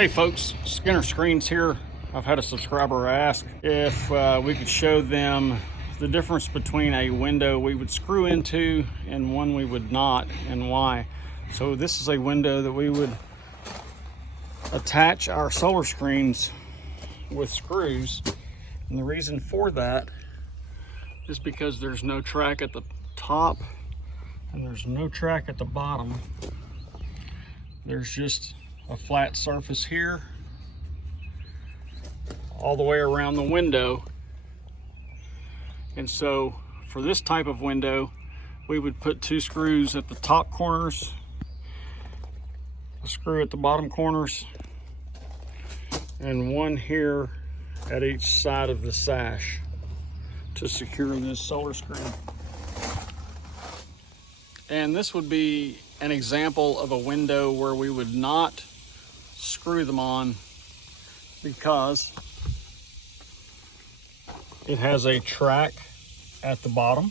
Hey folks, Skinner Screens here. I've had a subscriber ask if we could show them the difference between a window we would screw into and one we would not, and why. So this is a window that we would attach our solar screens with screws, and the reason for that is because there's no track at the top and there's no track at the bottom. There's just a flat surface here all the way around the window. And so for this type of window, we would put 2 screws at the top corners, a screw at the bottom corners, and 1 here at each side of the sash to secure this solar screen. And this would be an example of a window where we would not screw them on because it has a track at the bottom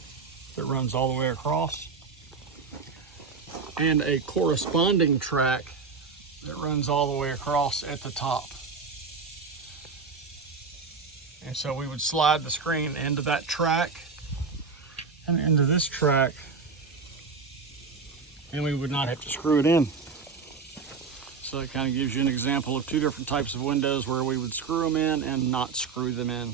that runs all the way across and a corresponding track that runs all the way across at the top. And so we would slide the screen into that track and into this track, and we would not have to screw it in. So it kind of gives you an example of 2 different types of windows where we would screw them in and not screw them in.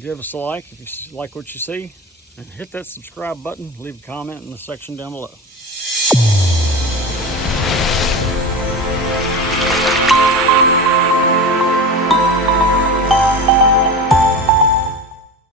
Give us a like if you like what you see, and hit that subscribe button. Leave a comment in the section down below.